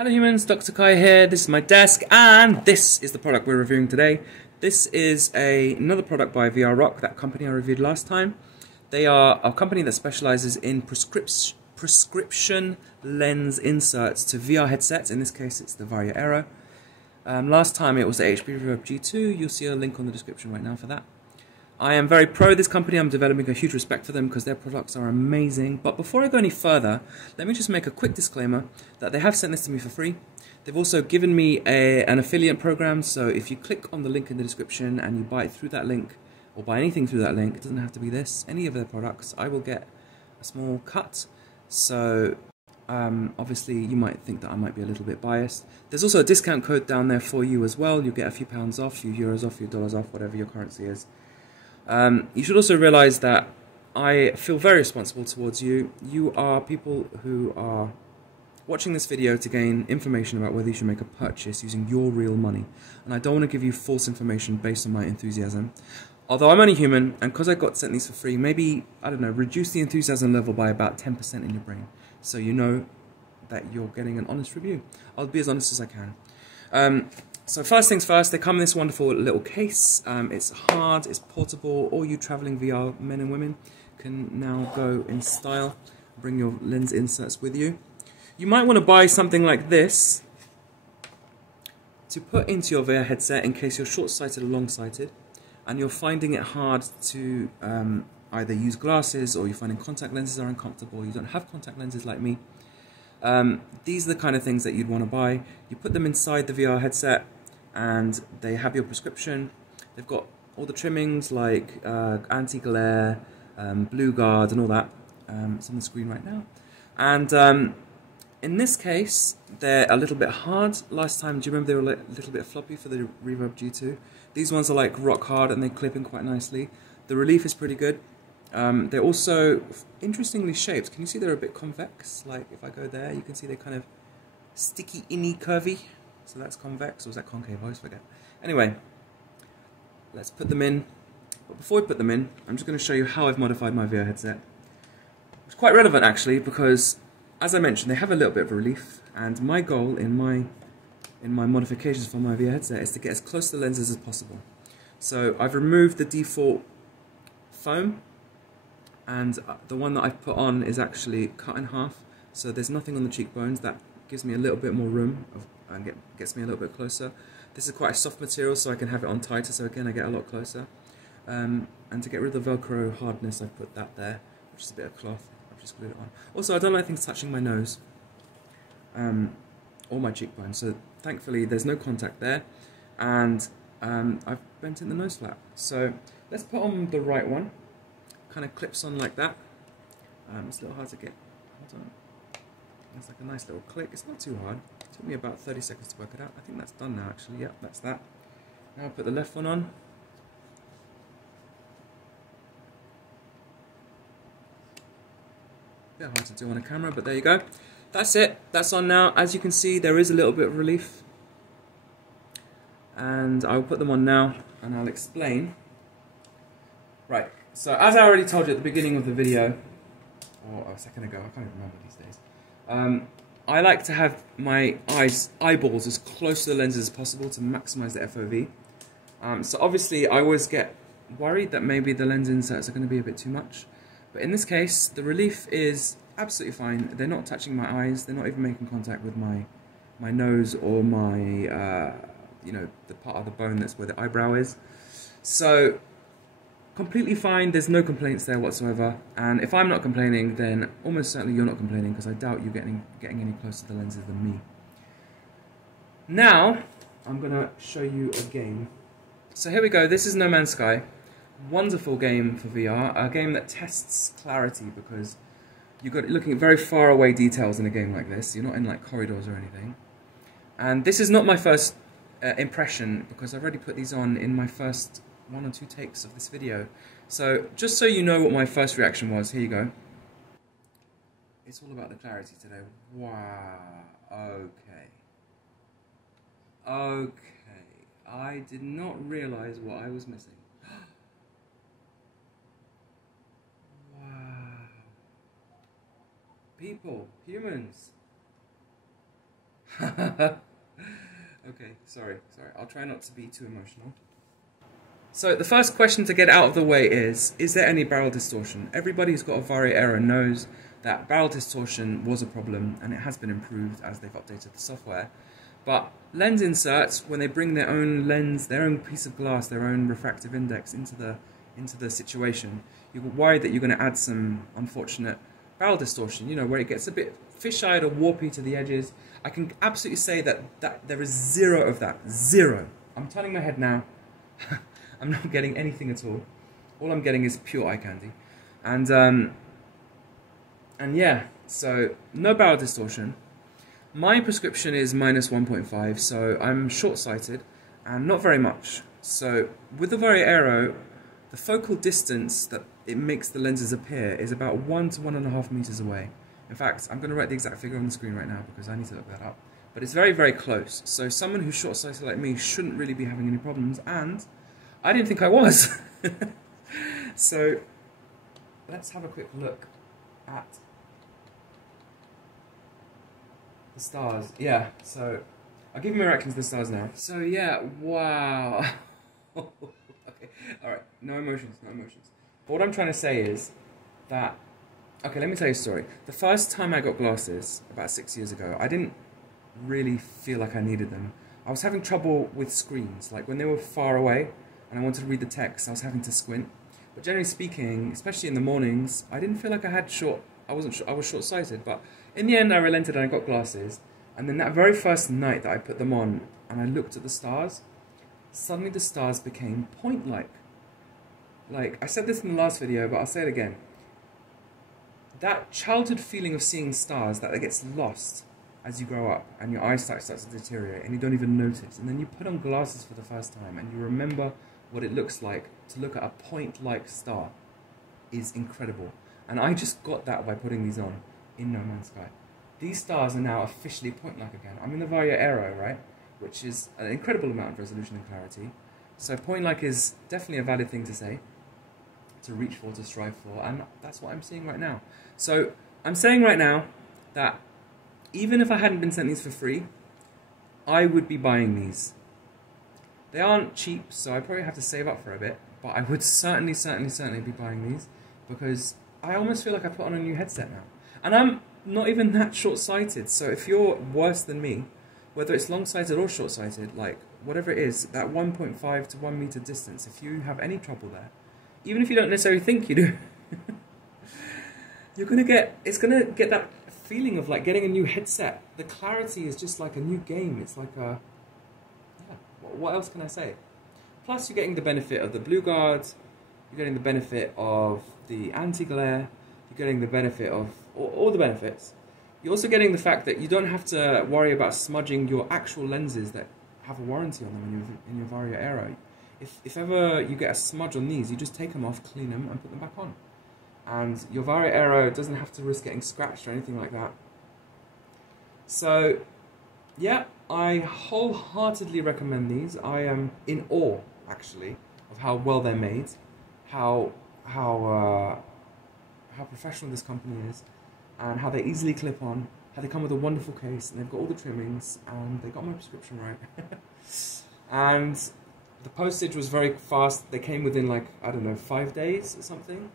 Hello humans, Dr. Kai here. This is my desk and this is the product we're reviewing today. This is another product by VR, that company I reviewed last time. They are a company that specializes in prescription lens inserts to VR headsets. In this case it's the Varjo Aero. Last time it was the HP Reverb G2. You'll see a link on the description right now for that. I am very pro this company. I'm developing a huge respect for them because their products are amazing. But before I go any further, let me just make a quick disclaimer that they have sent this to me for free. They've also given me an affiliate program, so if you click on the link in the description and you buy it through that link, or buy anything through that link, it doesn't have to be this, any of their products, I will get a small cut. So obviously you might think that I might be a little bit biased. There's also a discount code down there for you as well. You'll get a few pounds off, a few euros off, a few dollars off, whatever your currency is. You should also realize that I feel very responsible towards you. You are people who are watching this video to gain information about whether you should make a purchase using your real money. And I don't want to give you false information based on my enthusiasm. Although I'm only human, and because I got sent these for free, maybe, I don't know, reduce the enthusiasm level by about 10% in your brain. So you know that you're getting an honest review. I'll be as honest as I can. So first things first, they come in this wonderful little case. It's hard, it's portable. All you traveling VR men and women can now go in style. Bring your lens inserts with you. You might want to buy something like this to put into your VR headset in case you're short-sighted or long-sighted and you're finding it hard to either use glasses or you're finding contact lenses are uncomfortable, you don't have contact lenses like me. These are the kind of things that you'd want to buy. You put them inside the VR headset and they have your prescription. They've got all the trimmings like anti-glare, blue guard and all that. It's on the screen right now. And in this case, they're a little bit hard. Last time, do you remember they were a little bit floppy for the Reverb G2? These ones are like rock hard and they clip in quite nicely. The relief is pretty good. They're also interestingly shaped. Can you see they're a bit convex? Like if I go there, you can see they're kind of sticky, inny, curvy. So that's convex, or is that concave? I always forget. Anyway, let's put them in. But before we put them in, I'm just going to show you how I've modified my VR headset. It's quite relevant actually, because as I mentioned, they have a little bit of relief, and my goal in my modifications for my VR headset is to get as close to the lenses as possible. So I've removed the default foam, and the one that I've put on is actually cut in half, so there's nothing on the cheekbones. That gives me a little bit more room and gets me a little bit closer. This is quite a soft material, so I can have it on tighter, so again I get a lot closer. And to get rid of the Velcro hardness, I've put that there, which is a bit of cloth. I've just glued it on. Also, I don't like things touching my nose or my cheekbone, so thankfully there's no contact there, and I've bent in the nose flap. So let's put on the right one. Kind of clips on like that. It's a little hard to get. Hold on. It's like a nice little click. It's not too hard. It took me about 30 seconds to work it out. I think that's done now actually. Yep, that's that. Now I'll put the left one on. Bit hard to do on a camera, but there you go. That's it. That's on now. As you can see, there is a little bit of relief. And I'll put them on now and I'll explain. Right, so as I already told you at the beginning of the video, or a second ago, I can't even remember these days, I like to have my eyeballs as close to the lenses as possible to maximize the FOV. So obviously I always get worried that maybe the lens inserts are going to be a bit too much. But in this case, the relief is absolutely fine. They're not touching my eyes, they're not even making contact with my nose or my, you know, the part of the bone that's where the eyebrow is. So completely fine, there's no complaints there whatsoever, and if I'm not complaining, then almost certainly you're not complaining, because I doubt you're getting any closer to the lenses than me. Now, I'm going to show you a game. So here we go, this is No Man's Sky. Wonderful game for VR, a game that tests clarity, because you're looking at very far away details in a game like this. You're not in like corridors or anything. And this is not my first impression, because I've already put these on in my first 1 or 2 takes of this video. So just so you know what my first reaction was, here you go. It's all about the clarity today. Wow. Okay. Okay. I did not realize what I was missing. Wow. People, humans. Okay, sorry. I'll try not to be too emotional. So the first question to get out of the way is there any barrel distortion? Everybody who's got a Varjo Aero knows that barrel distortion was a problem, and it has been improved as they've updated the software. But lens inserts, when they bring their own lens, their own piece of glass, their own refractive index into the situation, you're worried that you're going to add some unfortunate barrel distortion, you know, where it gets a bit fish-eyed or warpy to the edges. I can absolutely say that there is zero of that. Zero. I'm turning my head now. I'm not getting anything at all. All I'm getting is pure eye candy. And yeah, so no barrel distortion. My prescription is -1.5, so I'm short-sighted and not very much. So with the Varjo Aero, the focal distance that it makes the lenses appear is about 1 to 1.5 meters away. In fact, I'm going to write the exact figure on the screen right now because I need to look that up. But it's very, very close. So someone who's short-sighted like me shouldn't really be having any problems, and I didn't think I was. So let's have a quick look at the stars. Yeah, so I'll give you my reaction to the stars now. So yeah, wow. Okay, alright, no emotions. But what I'm trying to say is that, okay, let me tell you a story. The first time I got glasses, about 6 years ago, I didn't really feel like I needed them. I was having trouble with screens, like when they were far away and I wanted to read the text, I was having to squint. But generally speaking, especially in the mornings, I didn't feel like I was short-sighted, but in the end I relented and I got glasses. And then that very first night that I put them on and I looked at the stars, suddenly the stars became point-like. Like, I said this in the last video, but I'll say it again. That childhood feeling of seeing stars that gets lost as you grow up and your eyesight starts to deteriorate and you don't even notice. And then you put on glasses for the first time and you remember what it looks like to look at a point-like star is incredible. And I just got that by putting these on in No Man's Sky. These stars are now officially point-like again. I'm in the Varjo Aero, right? Which is an incredible amount of resolution and clarity. So point-like is definitely a valid thing to say, to reach for, to strive for, and that's what I'm seeing right now. So I'm saying right now that even if I hadn't been sent these for free, I would be buying these. They aren't cheap, so I probably have to save up for a bit, but I would certainly be buying these because I almost feel like I put on a new headset now. And I'm not even that short-sighted, so if you're worse than me, whether it's long-sighted or short-sighted, like whatever it is, that 1.5 to 1 meter distance, if you have any trouble there, even if you don't necessarily think you do, it's gonna get that feeling of like getting a new headset. The clarity is just like a new game. It's like a, yeah, what else can I say? Plus you're getting the benefit of the blue guards, you're getting the benefit of the anti-glare, you're getting the benefit of all the benefits. You're also getting the fact that you don't have to worry about smudging your actual lenses that have a warranty on them in your Varjo Aero. If ever you get a smudge on these, you just take them off, clean them, and put them back on. And your Varjo Aero doesn't have to risk getting scratched or anything like that. So, yeah, I wholeheartedly recommend these. I am in awe, actually, of how well they're made, how professional this company is, and how they easily clip on, how they come with a wonderful case, and they've got all the trimmings, and they got my prescription right. And the postage was very fast. They came within, like, I don't know, 5 days or something.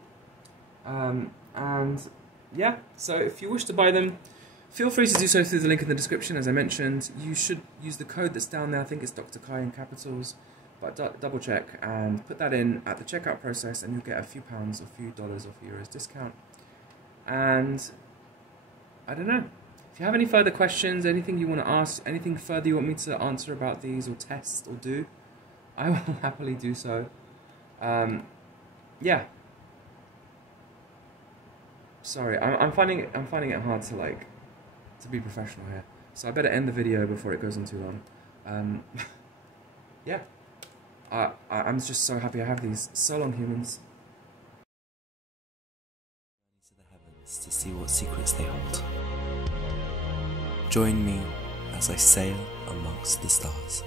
And yeah, so if you wish to buy them, feel free to do so through the link in the description. As I mentioned, you should use the code that's down there. I think it's Dr. Kai in capitals, but double check and put that in at the checkout process and you'll get a few pounds, a few dollars or a few euros discount. And I don't know, if you have any further questions, anything you want to ask, anything further you want me to answer about these or test or do, I will happily do so. Yeah. Sorry, I'm finding it hard to be professional here. So I better end the video before it goes on too long. Yeah. I'm just so happy I have these. So long, humans. To the heavens to see what secrets they hold. Join me as I sail amongst the stars.